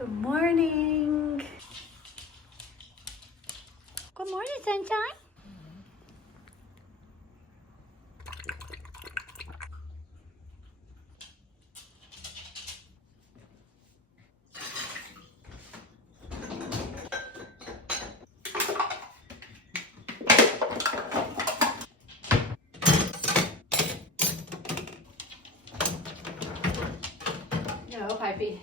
Good morning. Good morning, sunshine. No, Pipey.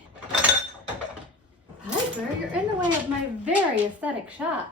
Piper, you're in the way of my very aesthetic shots.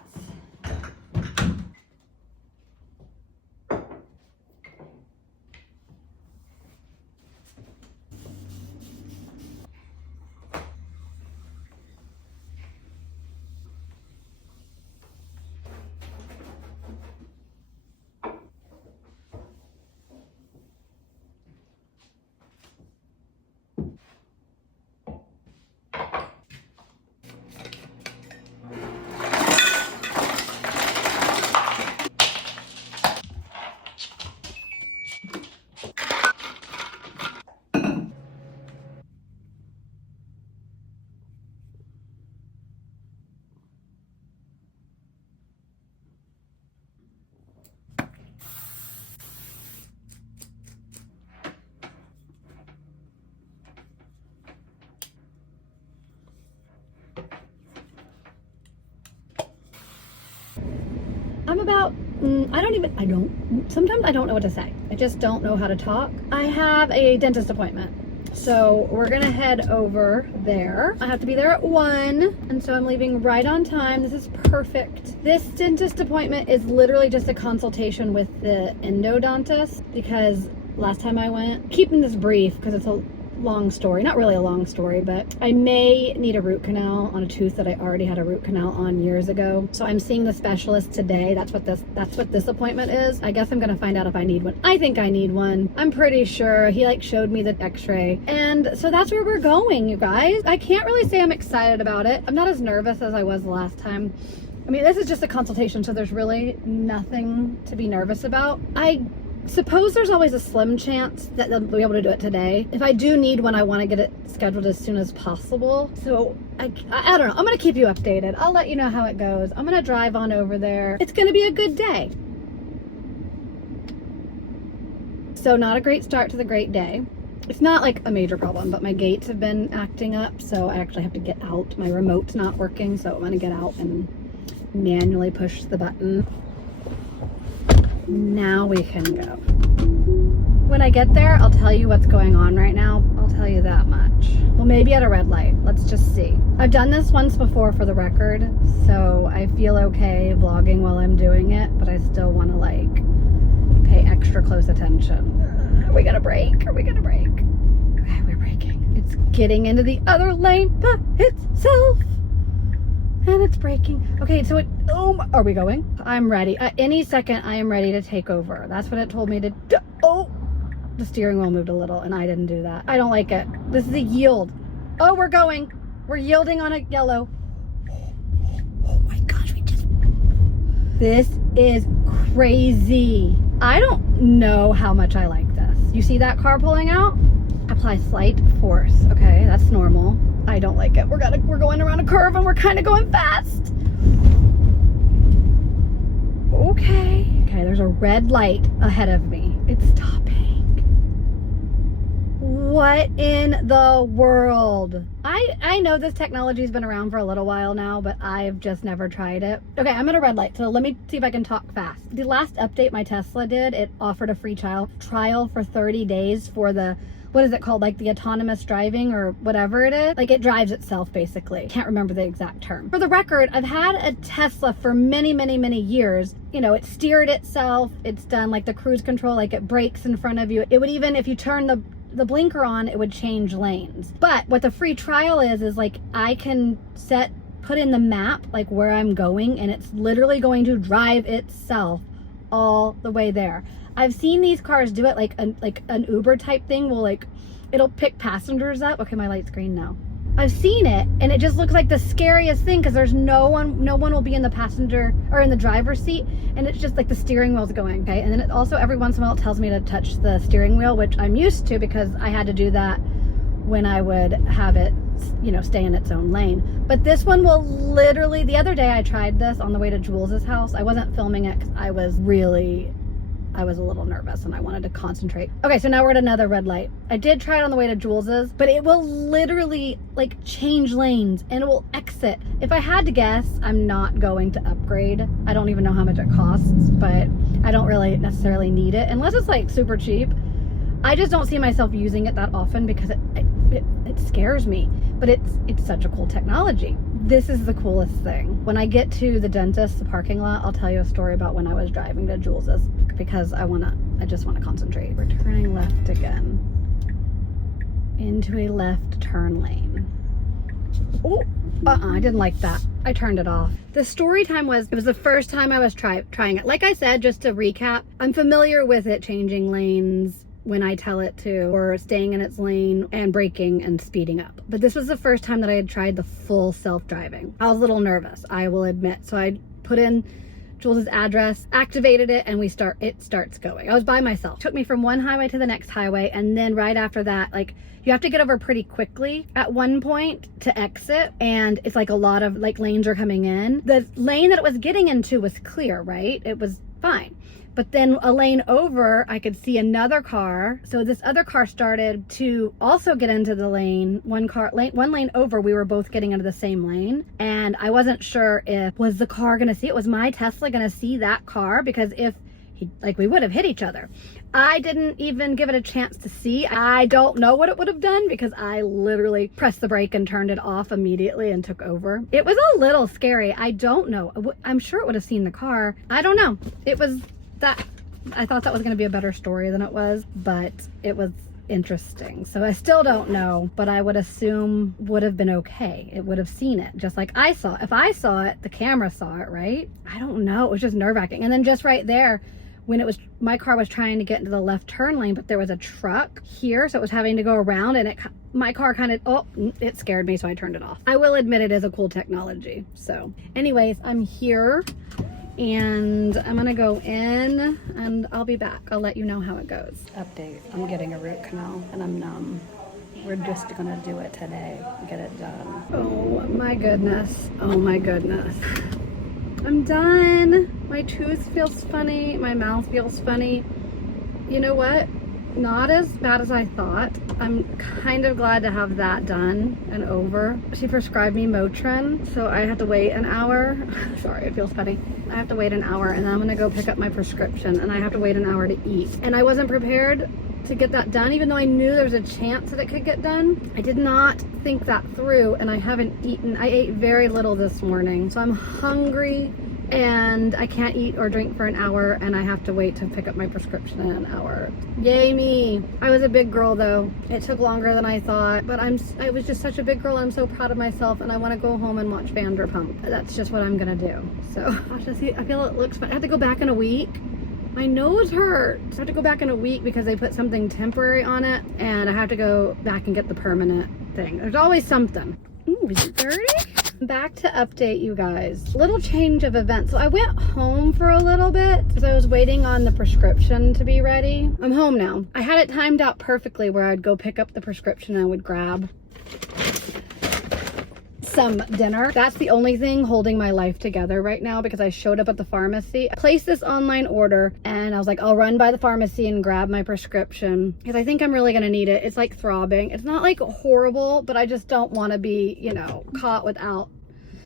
Sometimes I don't know what to say. I just don't know how to talk. I have a dentist appointment. So we're gonna head over there. I have to be there at 1, and so I'm leaving right on time. This is perfect. This dentist appointment is literally just a consultation with the endodontist, because last time I went, keeping this brief because it's a long story, not really a long story, but I may need a root canal on a tooth that I already had a root canal on years ago. So I'm seeing the specialist today. That's what this appointment is. I guess I'm gonna find out if I need one. I think I need one. I'm pretty sure. He showed me the x-ray. And so that's where we're going, you guys. I can't really say I'm excited about it. I'm not as nervous as I was the last time. I mean, this is just a consultation, so there's really nothing to be nervous about. I suppose there's always a slim chance that they'll be able to do it today. If I do need one, I want to get it scheduled as soon as possible. So I don't know. I'm going to keep you updated. I'll let you know how it goes. I'm going to drive on over there. It's going to be a good day. So not a great start to the great day. It's not like a major problem, but my gates have been acting up, so I actually have to get out. My remote's not working, so I'm going to get out and manually push the button. Now we can go. When I get there, I'll tell you what's going on right now. I'll tell you that much. Well, maybe at a red light. Let's just see. I've done this once before for the record, so I feel okay vlogging while I'm doing it, but I still want to pay extra close attention. Are we gonna brake? Are we gonna brake? Okay, we're braking. It's getting into the other lane by itself. And it's braking. Okay, so are we going? I'm ready. At any second, I am ready to take over. That's what it told me to do. Oh, the steering wheel moved a little and I didn't do that. I don't like it. This is a yield. Oh, we're going. We're yielding on a yellow. Oh my gosh, this is crazy. I don't know how much I like this. You see that car pulling out? Apply slight force. Okay, that's normal. I don't like it. We're going around a curve and we're kind of going fast. Okay, there's a red light ahead of me. It's stopping. What in the world? I know this technology's been around for a little while now, but I've just never tried it. Okay, I'm at a red light, so let me see if I can talk fast. The last update my Tesla did, it offered a free trial for 30 days for the, what is it called? Like the autonomous driving or whatever it is. Like it drives itself basically. Can't remember the exact term. For the record, I've had a Tesla for many, many, many years. You know, it steered itself. It's done like the cruise control, like it brakes in front of you. It would even, if you turn the blinker on, it would change lanes. But what the free trial is like I can put in the map, like where I'm going, and it's literally going to drive itself all the way there. I've seen these cars do it, like an Uber type thing will it'll pick passengers up. Okay, my light's green now. I've seen it and it just looks like the scariest thing because there's no one will be in the passenger or in the driver's seat, and it's just like the steering wheel's going, okay? And then it also every once in a while it tells me to touch the steering wheel, which I'm used to because I had to do that when I would have it, you know, stay in its own lane. But this one will literally, the other day I tried this on the way to Jules's house. I wasn't filming it because I was a little nervous and I wanted to concentrate. Okay, so now we're at another red light. I did try it on the way to Jules's, but it will literally like change lanes and it will exit. If I had to guess, I'm not going to upgrade. I don't even know how much it costs, but I don't really necessarily need it unless it's like super cheap. I just don't see myself using it that often because it scares me, but it's such a cool technology. This is the coolest thing. When I get to the dentist, the parking lot, I'll tell you a story about when I was driving to Jules's because I just want to concentrate. We're turning left again into a left turn lane. Oh, I didn't like that. I turned it off. The story time it was the first time I was trying it. Like I said, just to recap, I'm familiar with it changing lanes when I tell it to, or staying in its lane and braking and speeding up. But this was the first time that I had tried the full self-driving. I was a little nervous, I will admit. So I put in Jules's address, activated it, and it starts going. I was by myself. It took me from one highway to the next highway, and then right after that, like, you have to get over pretty quickly at one point to exit, and it's like a lot of like lanes are coming in. The lane that it was getting into was clear, right? It was fine. But then a lane over, I could see another car. So this other car started to also get into the lane. One lane over, we were both getting into the same lane. And I wasn't sure was the car gonna see it? Was my Tesla gonna see that car? Because we would have hit each other. I didn't even give it a chance to see. I don't know what it would have done because I literally pressed the brake and turned it off immediately and took over. It was a little scary. I don't know. I'm sure it would have seen the car. I don't know. I thought that was going to be a better story than it was, but it was interesting. So I still don't know, but I would assume would have been okay. It would have seen it just like I saw. If I saw it, the camera saw it, right? I don't know. It was just nerve-wracking. And then just right there, when my car was trying to get into the left turn lane, but there was a truck here, so it was having to go around, and my car kind of, it scared me, so I turned it off. I will admit it is a cool technology. So anyways, I'm here. And I'm gonna go in and I'll be back. I'll let you know how it goes. Update, I'm getting a root canal and I'm numb. We're just gonna do it today, get it done. Oh my goodness, oh my goodness. I'm done. My tooth feels funny, my mouth feels funny. You know what? Not as bad as I thought. I'm kind of glad to have that done and over. She prescribed me Motrin, so I have to wait an hour. Sorry, it feels funny. I have to wait an hour and then I'm gonna go pick up my prescription and I have to wait an hour to eat. And I wasn't prepared to get that done, even though I knew there was a chance that it could get done. I did not think that through and I haven't eaten. I ate very little this morning, so I'm hungry. And I can't eat or drink for an hour and I have to wait to pick up my prescription in an hour. Yay me. I was a big girl though. It took longer than I thought, but I was just such a big girl. I'm so proud of myself and I want to go home and watch Vanderpump. That's just what I'm gonna do. So I'll just see. I feel it looks fun. I have to go back in a week. My nose hurts. I have to go back in a week because they put something temporary on it and I have to go back and get the permanent thing. There's always something. Ooh, is it dirty? Back to update you guys. Little change of events. So I went home for a little bit because I was waiting on the prescription to be ready. I'm home now. I had it timed out perfectly where I'd go pick up the prescription and I would grab some dinner. That's the only thing holding my life together right now because I showed up at the pharmacy. I placed this online order and I was like, I'll run by the pharmacy and grab my prescription because I think I'm really gonna need it. It's like throbbing. It's not like horrible, but I just don't want to be, you know, caught without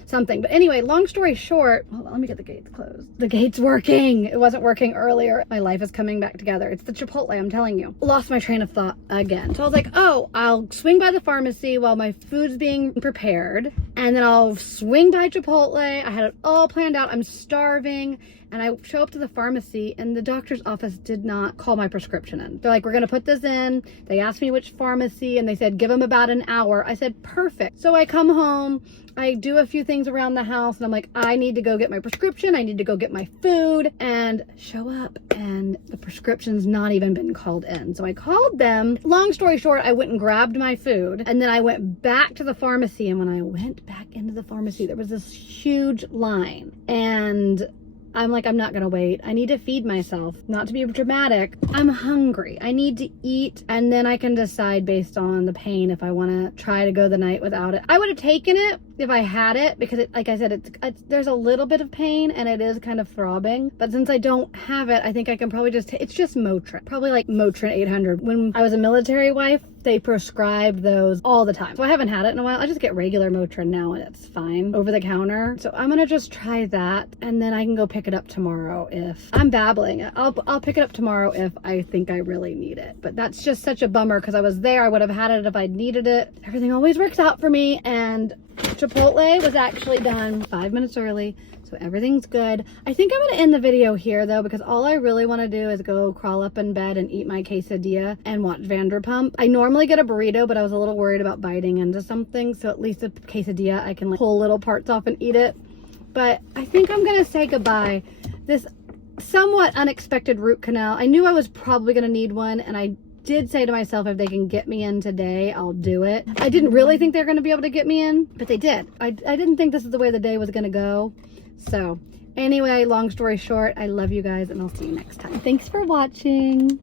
something. But anyway, long story short, hold on, let me get the gates closed. The gate's working. It wasn't working earlier. My life is coming back together. It's the Chipotle, I'm telling you. Lost my train of thought again. So I was like, oh, I'll swing by the pharmacy while my food's being prepared, and then I'll swing by Chipotle. I had it all planned out. I'm starving. And I show up to the pharmacy and the doctor's office did not call my prescription in. They're like, we're gonna put this in. They asked me which pharmacy and they said, give them about an hour. I said, perfect. So I come home, I do a few things around the house and I'm like, I need to go get my prescription. I need to go get my food and show up and the prescription's not even been called in. So I called them. Long story short, I went and grabbed my food and then I went back to the pharmacy. And when I went back into the pharmacy, there was this huge line and I'm like, I'm not gonna wait. I need to feed myself. Not to be dramatic. I'm hungry. I need to eat, and then I can decide based on the pain if I wanna try to go the night without it. I would have taken it if I had it, because like I said, it's there's a little bit of pain and it is kind of throbbing. But since I don't have it, I think I can probably just it's just Motrin. Probably like Motrin 800. When I was a military wife, they prescribed those all the time. So I haven't had it in a while. I just get regular Motrin now and it's fine over the counter. So I'm gonna just try that, and then I can go pick it up tomorrow if I'm babbling. I'll pick it up tomorrow if I think I really need it. But that's just such a bummer because I was there. I would have had it if I'd needed it. Everything always works out for me, and Chipotle was actually done 5 minutes early. So everything's good. I think I'm gonna end the video here though, because all I really wanna do is go crawl up in bed and eat my quesadilla and watch Vanderpump. I normally get a burrito, but I was a little worried about biting into something. So at least the quesadilla, I can like pull little parts off and eat it. But I think I'm gonna say goodbye. This somewhat unexpected root canal. I knew I was probably gonna need one, and I did say to myself, if they can get me in today, I'll do it. I didn't really think they were gonna be able to get me in, but they did. I didn't think this is the way the day was gonna go. So anyway, long story short, I love you guys, and I'll see you next time. Thanks for watching.